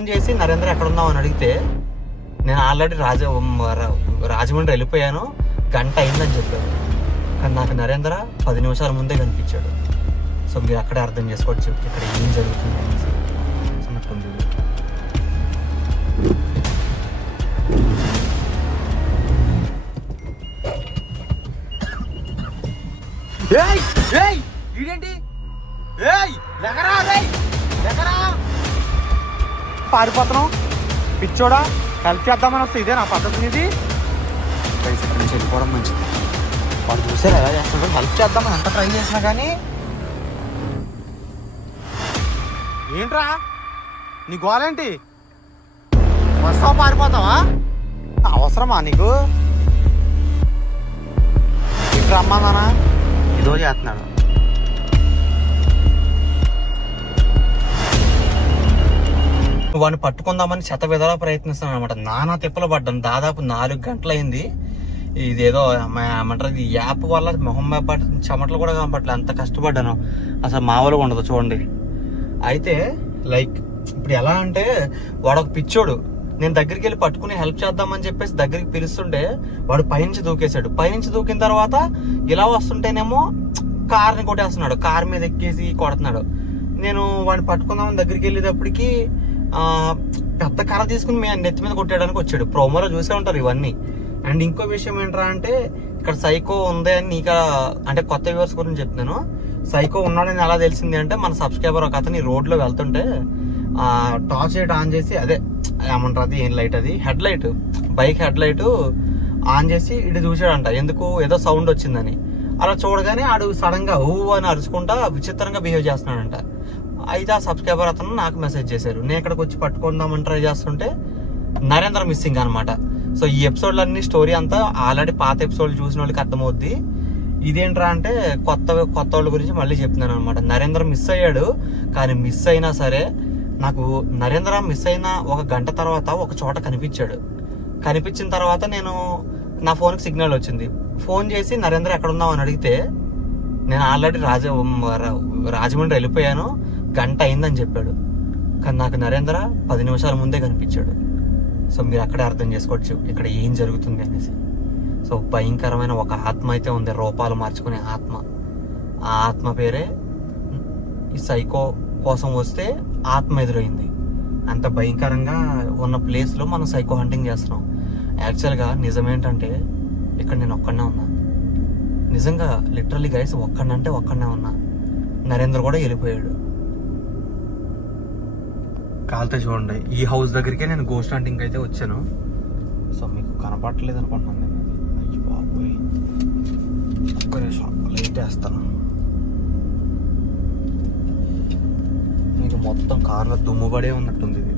Phone చేసి నరేంద్ర ఎక్కడున్నావు అని అడిగితే నేను ఆల్రెడీ రాజమండ్రి వెళ్ళిపోయాను, గంట అయిందని చెప్పాను. కానీ నాకు నరేంద్ర 10 నిమిషాల ముందే కనిపించాడు. సో మీరు అక్కడే అర్థం చేసుకోవచ్చు ఇక్కడ ఏం జరుగుతుంది అనేసి. పారిపోతున్నాం పిచ్చోడా, హెల్ప్ చేద్దామని వస్తే ఇదే నా పద్ధతి. ఇది ఇక్కడి నుంచి వెళ్ళిపోవడం మంచిది. వాడు చూసారు ఎలా చేస్తున్నాడు, హెల్ప్ చేద్దామని ఎంత ట్రై చేసినా కానీ. ఏంట్రా నీ గోలేంటి? వస్తావా పారిపోతావా? అవసరమా నీకు? ఇంటి రమ్మానా ఇదో చేస్తున్నాడు. వాడిని పట్టుకుందామని శత విధాలా ప్రయత్నిస్తున్నాను అనమాట. నానా తిప్పలు పడ్డాను. దాదాపు 4 గంటలైంది. ఇదేదో ఏమంటారు, ఈ యాప్ వల్ల మొహం చెమటలు కూడా కనపట్లేదు, అంత కష్టపడ్డాను. అసలు మామూలుగా ఉండదు చూడండి. అయితే లైక్ ఇప్పుడు ఎలా అంటే వాడు ఒక పిచ్చోడు. నేను దగ్గరికి వెళ్ళి పట్టుకుని హెల్ప్ చేద్దామని చెప్పేసి దగ్గరికి పిలుస్తుంటే వాడు పైనుంచి దూకేశాడు. పైనుంచి దూకిన తర్వాత ఇలా వస్తుంటేనేమో కార్ని కొట్టేస్తున్నాడు, కార్ మీద ఎక్కేసి కొడుతున్నాడు. నేను వాడిని పట్టుకుందామని దగ్గరికి వెళ్ళేటప్పటికి పెద్ద కర్ర తీసుకుని నెత్తి మీద కొట్టేయడానికి వచ్చాడు. ప్రోమోలో చూసే ఉంటారు ఇవన్నీ. అండ్ ఇంకో విషయం ఏంట్రా అంటే ఇక్కడ సైకో ఉంది అని నీకు అంటే కొత్త వ్యూవర్స్ గురించి చెప్తున్నాను. సైకో ఉన్నాడని ఎలా తెలిసింది అంటే మన సబ్స్క్రైబర్ ఒక అతని రోడ్లో వెళ్తుంటే టార్చ్ లైట్ ఆన్ చేసి, అదే ఏమంటారు అది ఏం లైట్, అది head light, bike head light on చేసి ఇటు చూసాడంట. ఎందుకు ఏదో సౌండ్ వచ్చిందని. అలా చూడగానే ఆడు సడన్ గా ఊ అని అరుచుకుంటా విచిత్రంగా బిహేవ్ చేస్తున్నాడంట. అయితే ఆ సబ్స్క్రైబర్ అతను నాకు మెసేజ్ చేశారు. నేను ఇక్కడికి వచ్చి పట్టుకుందామని ట్రై చేస్తుంటే నరేంద్ర మిస్సింగ్ అనమాట. సో ఈ ఎపిసోడ్లన్నీ స్టోరీ అంతా ఆల్రెడీ పాత ఎపిసోడ్లు చూసిన వాళ్ళకి అర్థమవుద్ది. ఇదేంట్రా అంటే కొత్త వాళ్ళ గురించి మళ్ళీ చెప్తున్నాను అనమాట. నరేంద్ర మిస్ అయ్యాడు. కానీ మిస్ అయినా సరే నాకు నరేంద్ర మిస్ అయిన 1 గంట తర్వాత ఒక చోట కనిపించాడు. కనిపించిన తర్వాత నేను నా ఫోన్కి సిగ్నల్ వచ్చింది. ఫోన్ చేసి నరేంద్ర ఎక్కడున్నావు అని అడిగితే నేను ఆల్రెడీ రాజమండ్రి వెళ్ళిపోయాను, గంట అయిందని చెప్పాడు. కానీ నాకు నరేంద్ర 10 నిమిషాల ముందే కనిపించాడు. సో మీరు అక్కడే అర్థం చేసుకోవచ్చు ఇక్కడ ఏం జరుగుతుంది అనేసి. సో భయంకరమైన ఒక ఆత్మ అయితే ఉంది, రూపాలు మార్చుకునే ఆత్మ. ఆ ఆత్మ పేరే ఈ సైకో కోసం వస్తే ఆత్మ ఎదురైంది. అంత భయంకరంగా ఉన్న ప్లేస్లో మనం సైకో హంటింగ్ చేస్తున్నాం. యాక్చువల్గా నిజమేంటంటే ఇక్కడ నేను ఒక్కడనే ఉన్నా. నిజంగా లిటరల్లీ గైస్ ఒక్కడనే ఉన్నా. నరేంద్ర కూడా వెళ్ళిపోయాడు. కాలితే చూడండి. ఈ హౌస్ దగ్గరికే నేను గోస్ట్ హంటింగ్ అయితే వచ్చాను. సో మీకు కనపడలేదు అనుకుంటున్నాను నేను. అయ్యో బాబోయ్, ఒక్క నిమిషం లైట్ వేస్తాను. మీకు మొత్తం కార్లో దుమ్ముబడే ఉన్నట్టుంది ఇది.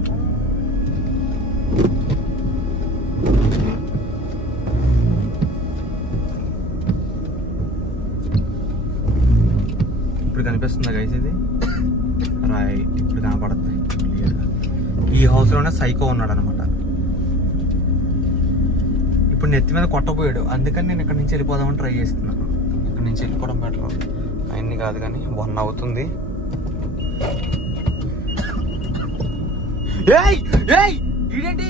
ఇప్పుడు కనిపిస్తుందా గైస్? ఇది రైట్, ఇప్పుడు కనపడుతుంది క్లియర్గా. ఈ హౌస్లోనే సైకో ఉన్నాడు అనమాట. ఇప్పుడు నెత్తి మీద కొట్టబోయాడు. అందుకని నేను ఇక్కడ నుంచి వెళ్ళిపోదామని ట్రై చేస్తున్నాను. ఇక్కడ నుంచి వెళ్ళిపోవడం బెటర్. అన్ని కాదు కానీ 1 అవుతుంది. ఇదేంటి?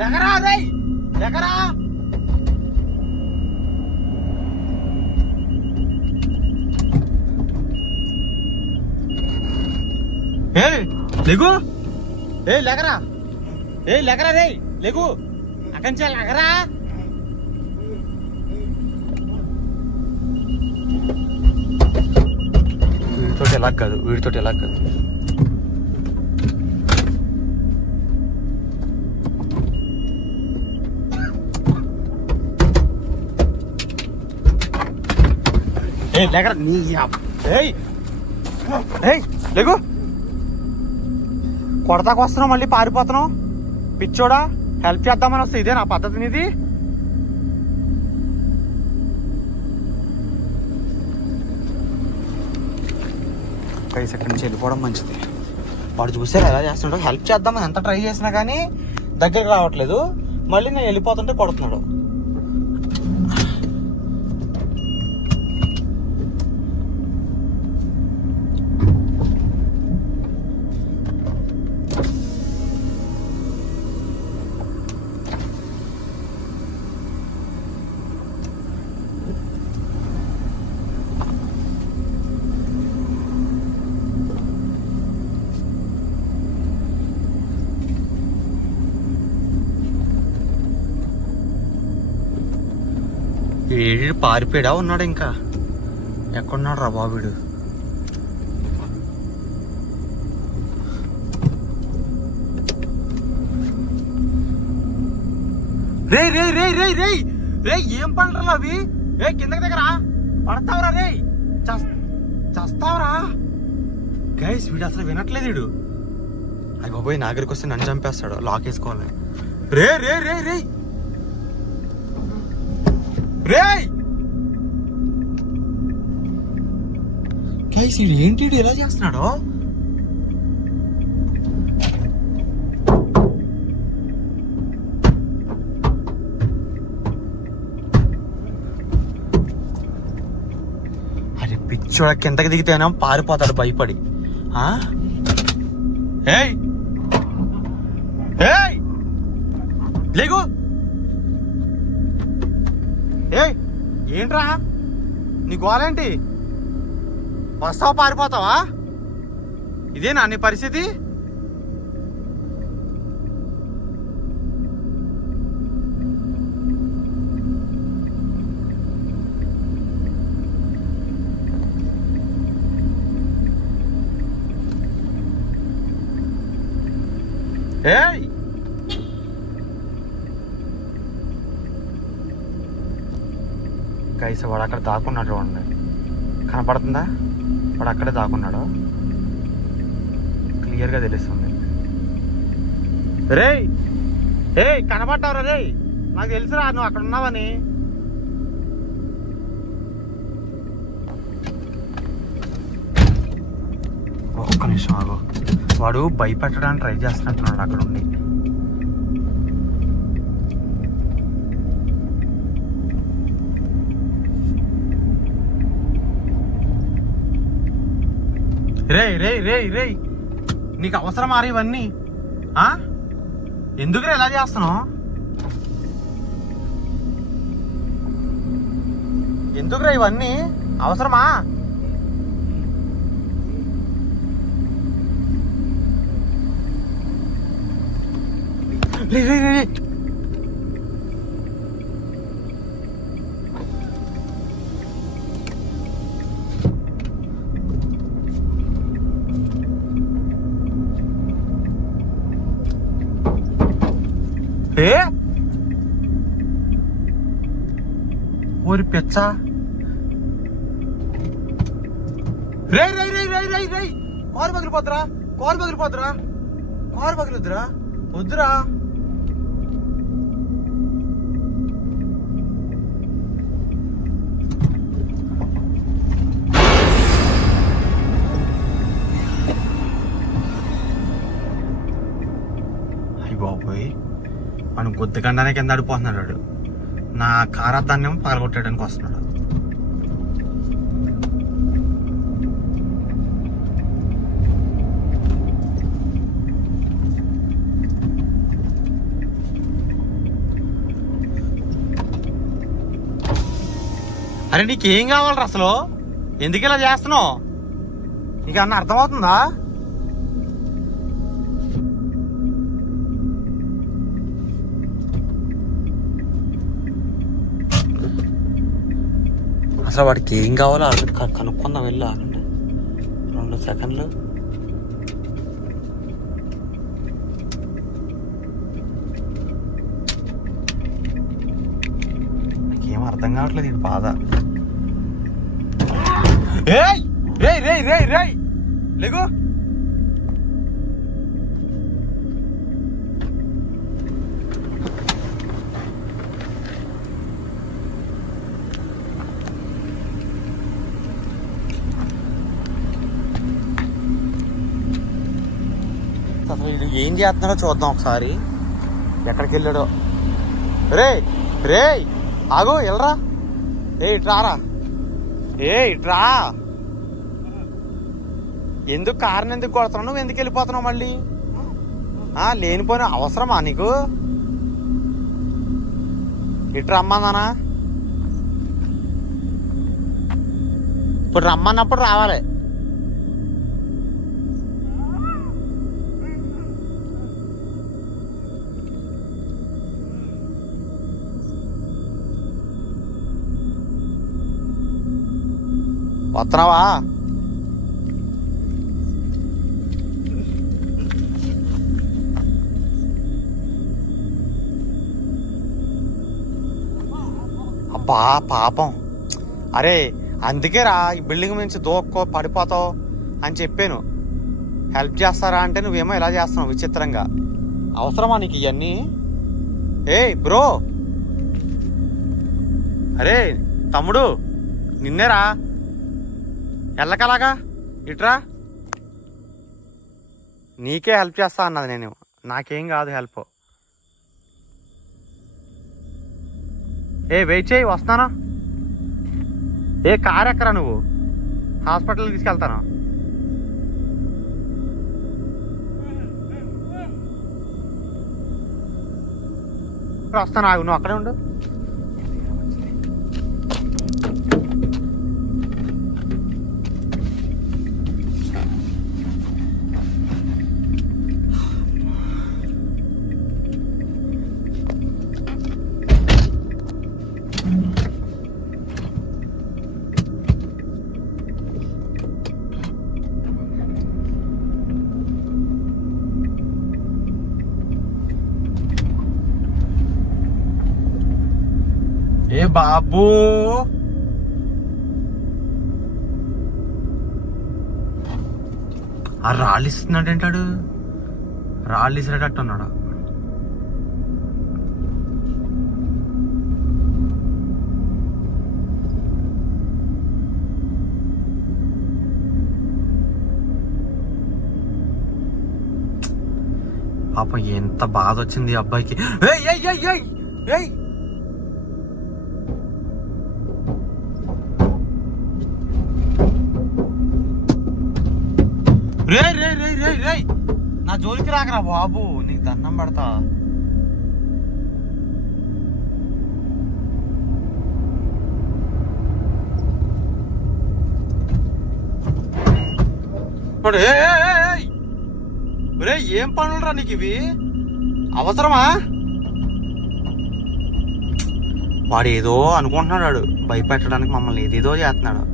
లెగరా రేయ్, లెగరా. లేగు, లెగరా, లెగరా రే, లేగు, అక్కడి లెగరా. వీడితోటి ఎలా కాదు, వీడితోటి ఎలా కాదు. లెగరా నీ లేగు. కొడతాకు వస్తున్నావు మళ్ళీ పారిపోతున్నావు పిచ్చోడా. హెల్ప్ చేద్దామని వస్తే ఇదే నా పద్ధతి నీది. కైస్ ఎక్కడి నుంచి వెళ్ళిపోవడం మంచిది. వాడు చూసారు ఎలా చేస్తున్నాడు. హెల్ప్ చేద్దామని ఎంత ట్రై చేసినా కానీ దగ్గరికి రావట్లేదు. మళ్ళీ నేను వెళ్ళిపోతుంటే కొడుతున్నాడు. ఏడు పారిపోయాడా ఉన్నాడు ఇంకా ఎక్కడున్నాడు రా బాబుడు? రే రే రే రే రే రే ఏం పంటలు అవి? కిందకి దగ్గర పడతావురా రే, చస్తావురా. గైస్ వీడు అసలు వినట్లేదు వీడు. అయ్యి బాబోయ్ నాగరికి వస్తే నన్ను చంపేస్తాడు, లాక్ వేసుకోవాలి. రే రే రే రే రే గైస్ వీడు ఏంటి ఎలా చేస్తున్నాడు? అరే పిచ్చోడ కిందకి దిగితేనా పారిపోతాడు భయపడి. ఏయ్ ఏయ్ లేగు. ఏయ్ ఏంట్రా నీ గోలేంటి? వస్తావా పారిపోతావా? ఇదేనా నీ పరిస్థితి? ఏయ్ గైస్ వాడు అక్కడ దాక్కున్నాడు చూడండి, కనపడుతుందా? వాడు అక్కడే దాక్కున్నాడు, క్లియర్గా తెలుస్తుంది. రే కనపడ్డావురా రే, నాకు తెలుసురా నువ్వు అక్కడ ఉన్నావని. ఒక్క నిమిషం ఆగు, వాడు భయపెట్టడానికి ట్రై చేస్తున్నట్టున్నాడు అక్కడ ఉండి. రే రే రే రే నీకు అవసరమా ఇవన్నీ? ఎందుకురా ఎలా చేస్తున్నావు? ఎందుకురా ఇవన్నీ అవసరమా? రే రే రే ఓరి పెచ్చా. రే రే రే రే రే రే కారు పగిలిపోతురా, కారు పగిలిపోతురా, కారు పగిలిద్దురా, వద్దురా. అయ్యి బాబోయ్ మనం గుద్దగండానే కింద అడిపోతున్నాడు వాడు. నా కారాధాన్యం పగలగొట్టడానికి వస్తున్నాడు. అరే నీకేం కావాలరా అసలు? ఎందుకు ఇలా చేస్తున్నావు? నీకు అన్న అర్థమవుతుందా? అసలు వాడికి ఏం కావాలో కనుక్కుందాం, వెళ్ళి ఆగండి 2 సెకండ్లు. నాకేం అర్థం కావట్లేదు ఇది బాధ. ఏయ్ రే రే రే రే లేగు. అసలు వీడు ఏం చేస్తున్నాడో చూద్దాం ఒకసారి. ఎక్కడికి వెళ్ళాడో? రే రే ఆగు, వెళ్ళరా. ఇట్రారా, ఇట్రా. ఎందుకు కారుని ఎందుకు కొడుతున్నావు? నువ్వు ఎందుకు వెళ్ళిపోతున్నావు మళ్ళీ? లేనిపోయిన అవసరమా నీకు? ఇటు రమ్మన్నానా? ఇప్పుడు రమ్మన్నప్పుడు రావాలి. వస్తున్నావా? అబ్బా పాపం. అరే అందుకే రా ఈ బిల్డింగ్ నుంచి దూక్కో పడిపోతావు అని చెప్పాను. హెల్ప్ చేస్తారా అంటే నువ్వేమో ఇలా చేస్తున్నావు విచిత్రంగా. అవసరమా నీకు ఇవన్నీ? ఏయ్ బ్రో, అరే తమ్ముడు నిన్నేరా, ఎల్లకలాగా ఇట్రా. నీకే హెల్ప్ చేస్తా అన్నది నేను, నాకేం కాదు హెల్ప్. వెయిట్ చేయి, వస్తానా. కార్ ఎక్కరా నువ్వు, హాస్పిటల్కి తీసుకెళ్తాను. వస్తాను, ఆగు, నువ్వు అక్కడే ఉండు. ఏ బాబు, ఆ రాళ్ళు ఇస్తున్నాడేంటాడు, రాళ్ళు ఇసిరేటట్టు ఉన్నాడు. పాపం ఎంత బాధ వచ్చింది అబ్బాయికి. ఏయ్ ఏయ్ ఏయ్ ఏయ్ ఏయ్ రే రే రే రే రే, నా జోలికి రాకరా బాబు, నీకు దండం పడతా. రే ఏం పనులురా నీకు ఇవి, అవసరమా? వాడు ఏదో అనుకుంటున్నాడు, భయపెట్టడానికి మమ్మల్ని ఏదేదో చేస్తున్నాడు.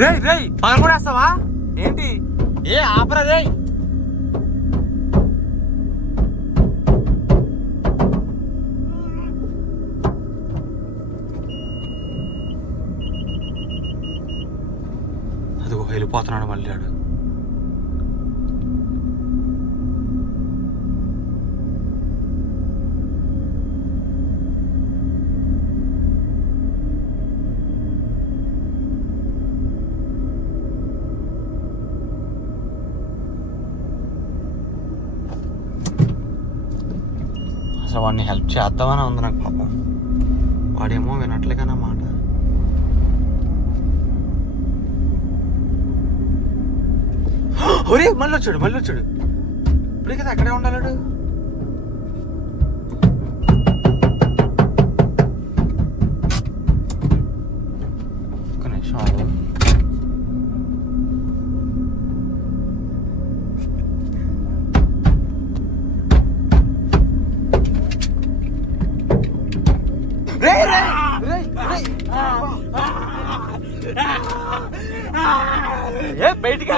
రే రే పగలు కూడా వేస్తావా ఏంటి? ఆపరా రే. అదిగో వెళ్ళిపోతున్నాడు మళ్ళీ ఆడు. అసలు వాడిని హెల్ప్ చేద్దామని ఉంది నాకు పాపం. వాడేమో వినట్లేగా నా మాట. ఒరే మళ్ళీ వచ్చాడు. ఇప్పుడే కదా అక్కడే ఉండాలాడు. ఒక్క నిమిషం ఆగు. బయటికి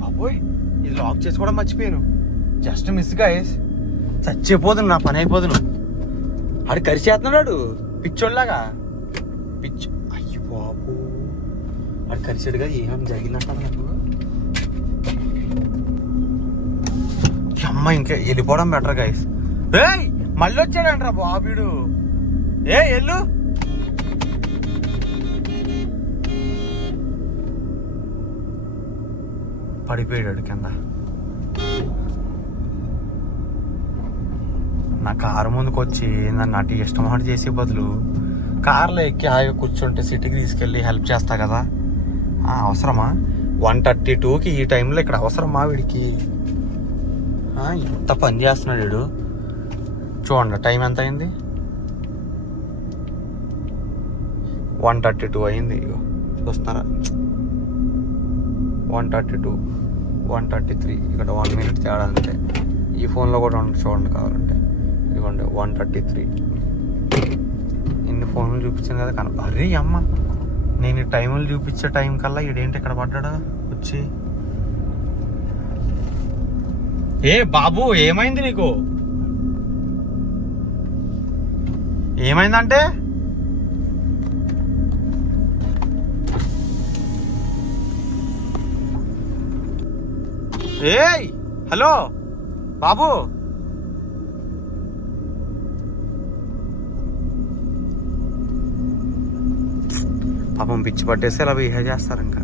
బాబోయ్, ఇది లాక్ చేసుకోవడం మర్చిపోయాను. జస్ట్ మిస్ గైస్, చచ్చిపోదును, నా పని అయిపోదును. ఆడు కరిచేస్తున్నాడు పిచ్చోళ్ళలాగా. అయ్యో బాబు, ఆడు కరిచాడుగా, ఏమేమి జరిగిందంట నాకు. అమ్మ ఇంకా వెళ్ళిపోవడం బెటర్ గైస్. మళ్ళీ వచ్చాడంట్రా బాబీడు. ఎల్లు పడిపోయాడు కింద. నా కారు ముందుకు వచ్చి నన్ను అటు ఇష్టం అటు చేసే బదులు కార్లో ఎక్కి హాయిగా కూర్చుంటే సిటీకి తీసుకెళ్ళి హెల్ప్ చేస్తా కదా. అవసరమా 1:32కి ఈ టైంలో ఇక్కడ అవసరమా వీడికి? ఎంత పని చేస్తున్నాడు వీడు. చూడండి టైం ఎంత అయింది, 1:32 అయింది. ఇగో చూస్తున్నారా, 1:32, 1:33, ఇక్కడ 1 minute తేడా అంతే. ఈ ఫోన్లో కూడా చూడండి కావాలంటే, ఇదిగోండి 1:33. ఇన్ని ఫోన్లు చూపించాను కదా అరే అమ్మ, నేను టైములు చూపించే టైం కల్లా ఇదేంటి ఇక్కడ పడ్డా వచ్చి. ఏ బాబు ఏమైంది నీకు, ఏమైందంటే ఏయ్ హలో బాబు, పాపం పిచ్చి పట్టేస్తే ఇలా బిహేవ్ చేస్తారు. ఇంకా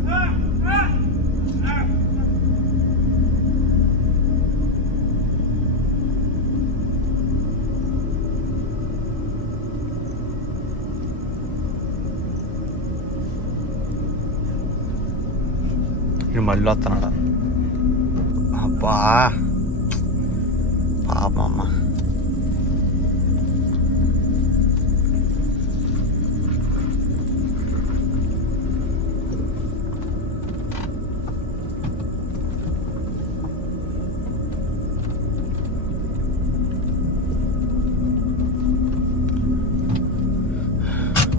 మళ్ళీ వస్తున్నాడా, అబ్బా పాపమ్మ.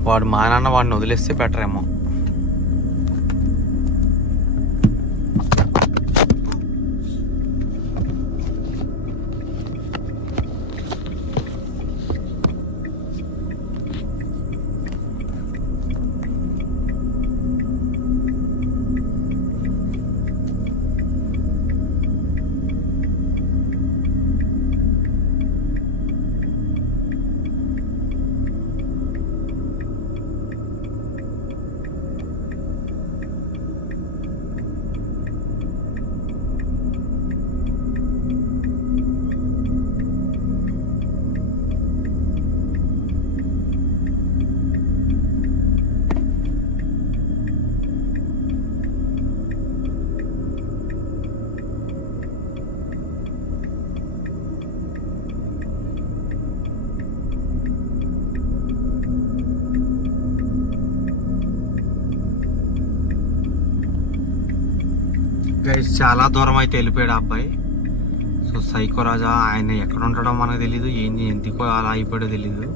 వాడు మా నాన్న వాడిని వదిలేస్తే బెటర్ ఏమో. గైస్ చాలా దూరం అయితే వెళ్ళిపోయాడు ఆ అబ్బాయి. సో సైకో రాజా, ఆయన ఎక్కడ ఉండడం మనకు తెలీదు, ఎందుకో అలా అయిపోయాడో తెలీదు.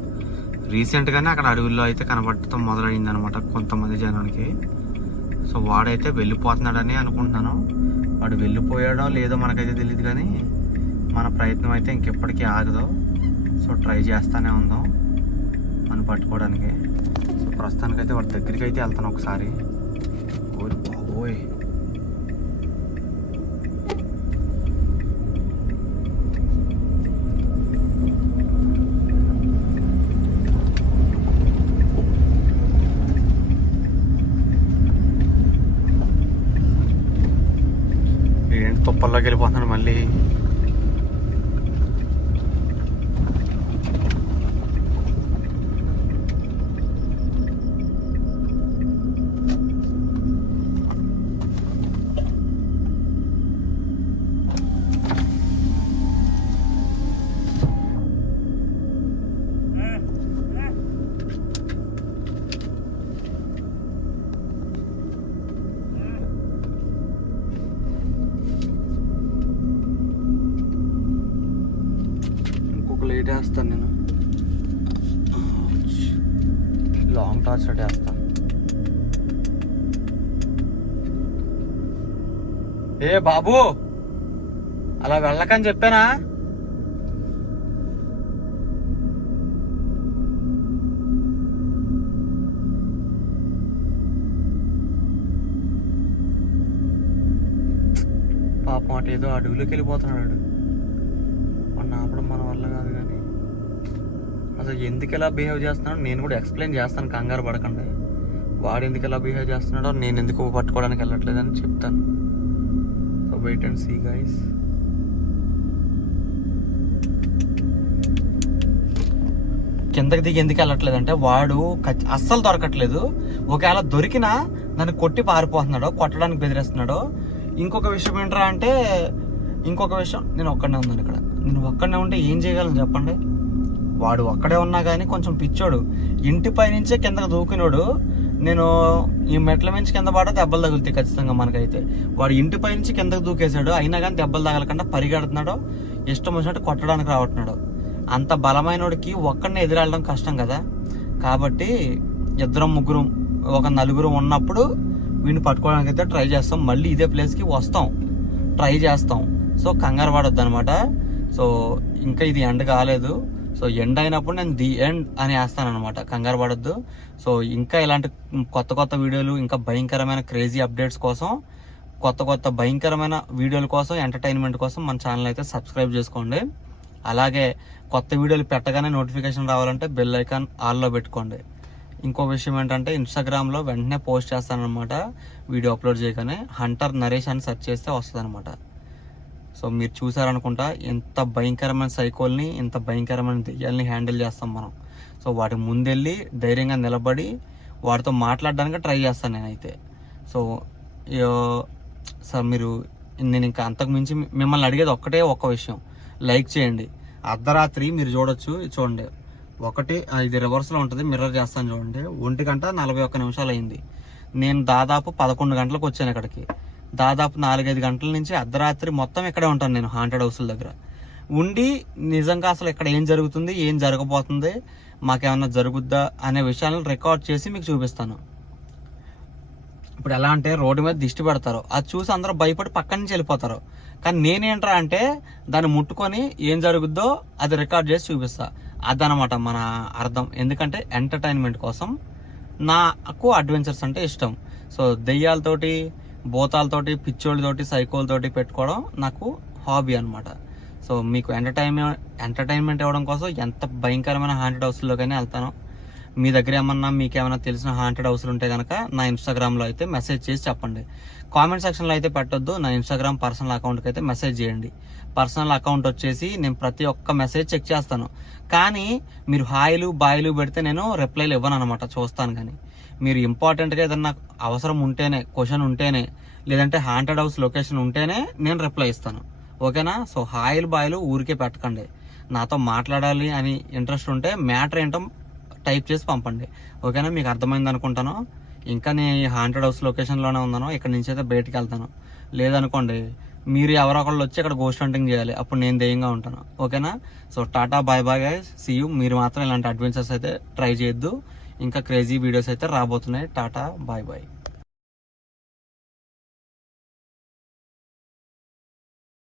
రీసెంట్గానే అక్కడ అడవుల్లో అయితే కనబడటం మొదలైంది అనమాట కొంతమంది జనానికి. సో వాడైతే వెళ్ళిపోతున్నాడని అనుకుంటున్నాను. వాడు వెళ్ళిపోయాడో లేదో మనకైతే తెలియదు, కానీ మన ప్రయత్నం అయితే ఇంకెప్పటికీ ఆగదు. సో ట్రై చేస్తూనే ఉందాం మనం పట్టుకోవడానికి. సో ప్రస్తుతానికైతే వాడి దగ్గరికి అయితే వెళ్తాను ఒకసారి. ఓయ్ బాబోయ్, తుప్పల్లోకి వెళ్ళిపోతున్నాడు మళ్ళీ. లైట్ వేస్తాను నేను, లాంగ్ టార్చ్ లైట్ వేస్తాను. ఏ బాబు అలా వెళ్ళకని చెప్పానా? పాపం అటు ఏదో అడవిలోకి వెళ్ళిపోతున్నాడు. వాడిని ఆపడం మన వల్ల కాదు, కానీ అసలు ఎందుకు ఎలా బిహేవ్ చేస్తున్నాడో నేను కూడా ఎక్స్ప్లెయిన్ చేస్తాను, కంగారు పడకండి. వాడు ఎందుకు ఎలా బిహేవ్ చేస్తున్నాడో, నేను ఎందుకు పట్టుకోవడానికి వెళ్ళట్లేదని చెప్తాను. So wait and see guys. కిందకి దిగి ఎందుకు వెళ్ళట్లేదంటే వాడు అస్సలు దొరకట్లేదు. ఒకవేళ దొరికినా నన్ను కొట్టి పారిపోతున్నాడో, కొట్టడానికి బెదిరిస్తున్నాడో. ఇంకొక విషయం ఏంట్రా అంటే, నేను ఒక్కడనే ఉన్నాను ఇక్కడ. నేను ఒక్కడనే ఉంటే ఏం చేయగలను చెప్పండి? వాడు ఒక్కడే ఉన్నా కానీ కొంచెం పిచ్చోడు. ఇంటిపై నుంచే కిందకు దూకినోడు. నేను ఈ మెట్ల మించి కింద పడ దెబ్బలు తగులుతాయి ఖచ్చితంగా మనకైతే. వాడు ఇంటిపై నుంచి కిందకు దూకేశాడు, అయినా కానీ దెబ్బలు తగలకుండా పరిగెడుతున్నాడు, ఇష్టం వచ్చినట్టు కొట్టడానికి రావట్న్నాడు. అంత బలమైనోడికి ఒక్కడిని ఎదురెళ్ళడం కష్టం కదా. కాబట్టి ఇద్దరం ముగ్గురు ఒక నలుగురు ఉన్నప్పుడు వీడిని పట్టుకోవడానికి అయితే ట్రై చేస్తాం. మళ్ళీ ఇదే ప్లేస్కి వస్తాం, ట్రై చేస్తాం. సో కంగారు పడొద్దు అనమాట. సో ఇంకా ఇది ఎండ్ కాలేదు. సో ఎండ్ అయినప్పుడు నేను ది ఎండ్ అని వేస్తాను అనమాట, కంగారు పడొద్దు. సో ఇంకా ఇలాంటి కొత్త కొత్త వీడియోలు, ఇంకా భయంకరమైన క్రేజీ అప్డేట్స్ కోసం, కొత్త భయంకరమైన వీడియోల కోసం, ఎంటర్టైన్మెంట్ కోసం మన ఛానల్ అయితే సబ్స్క్రైబ్ చేసుకోండి. అలాగే కొత్త వీడియోలు పెట్టగానే నోటిఫికేషన్ రావాలంటే బెల్ ఐకాన్ ఆల్లో పెట్టుకోండి. ఇంకో విషయం ఏంటంటే ఇన్స్టాగ్రామ్లో వెంటనే పోస్ట్ చేస్తానమాట, వీడియో అప్లోడ్ చేయగానే హంటర్ నరేష్ అని సెర్చ్ చేస్తే వస్తుంది అనమాట. సో మీరు చూసారనుకుంటా ఎంత భయంకరమైన సైకోల్ని, ఎంత భయంకరమైన దెయ్యాల్ని హ్యాండిల్ చేస్తాం మనం. సో వాటి ముందెళ్ళి ధైర్యంగా నిలబడి వాటితో మాట్లాడడానికి ట్రై చేస్తాను నేనైతే. సో సార్ మీరు, నేను ఇంకా అంతకు మించి మిమ్మల్ని అడిగేది ఒక్క విషయం, లైక్ చేయండి. అర్ధరాత్రి మీరు చూడొచ్చు, చూడండి 1 ఇది రివర్స్లో ఉంటుంది, మిర్రర్ చేస్తాను చూడండి. 1:41 అయింది. నేను దాదాపు 11 గంటలకు వచ్చాను ఇక్కడికి. దాదాపు 4-5 గంటల నుంచి అర్ధరాత్రి మొత్తం ఇక్కడే ఉంటాను నేను, హాంటెడ్ హౌస్ల దగ్గర ఉండి. నిజంగా అసలు ఇక్కడ ఏం జరుగుతుంది, ఏం జరగబోతుంది, మాకేమన్నా జరుగుద్దా అనే విషయాలను రికార్డ్ చేసి మీకు చూపిస్తాను. ఇప్పుడు ఎలా అంటే రోడ్డు మీద దిష్టి పెడతారు, అది చూసి అందరూ భయపడి పక్కన నుంచి వెళ్ళిపోతారు. కానీ నేనేంట్రా అంటే దాన్ని ముట్టుకొని ఏం జరుగుద్దో అది రికార్డ్ చేసి చూపిస్తా. అదనమాట మన అర్థం. ఎందుకంటే ఎంటర్టైన్మెంట్ కోసం, నాకు అడ్వెంచర్స్ అంటే ఇష్టం. సో దెయ్యాలతోటి, భూతాలతోటి, పిచ్చోళ్ళతోటి, సైకోలతోటి పెట్టుకోవడం నాకు హాబీ అనమాట. సో మీకు ఎంటర్టైన్మెంట్ ఇవ్వడం కోసం ఎంత భయంకరమైన హాంటెడ్ హౌస్లోకైనా వెళ్తాను. మీ దగ్గర మీకేమైనా తెలిసిన హాంటెడ్ హౌస్లు ఉంటే కనుక నా ఇన్స్టాగ్రామ్లో అయితే మెసేజ్ చేసి చెప్పండి. కామెంట్ సెక్షన్లో అయితే పెట్టొద్దు, నా ఇన్స్టాగ్రామ్ పర్సనల్ అకౌంట్కి అయితే మెసేజ్ చేయండి. పర్సనల్ అకౌంట్ వచ్చేసి నేను ప్రతి ఒక్క మెసేజ్ చెక్ చేస్తాను. కానీ మీరు హాయిలు బాయిలు పెడితే నేను రిప్లైలు ఇవ్వను అనమాట, చూస్తాను. కానీ మీరు ఇంపార్టెంట్గా ఏదన్నా అవసరం ఉంటేనే, క్వశ్చన్ ఉంటేనే, లేదంటే హాంటెడ్ హౌస్ లొకేషన్ ఉంటేనే నేను రిప్లై ఇస్తాను. ఓకేనా? సో హాయిలు బాయిలు ఊరికే పెట్టకండి. నాతో మాట్లాడాలి అని ఇంట్రెస్ట్ ఉంటే మ్యాటర్ ఏంటో టైప్ చేసి పంపండి. ఓకేనా? మీకు అర్థమైంది అనుకుంటాను. ఇంకా నేను ఈ హాంటెడ్ హౌస్ లొకేషన్లోనే ఉన్నాను, ఇక్కడ నుంచి అయితే బయటికి వెళ్తాను. లేదనుకోండి మీరు ఎవరో ఒకళ్ళు వచ్చి ఇక్కడ గోస్ట్ హంటింగ్ చేయాలి, అప్పుడు నేను ధైర్యంగా ఉంటాను. ఓకేనా? So tata, bye bye guys, see you. మీరు మాత్రం ఇలాంటి అడ్వెంచర్స్ అయితే ట్రై చేయొద్దు. ఇంకా క్రేజీ వీడియోస్ అయితే రాబోతున్నాయి. Tata, bye bye.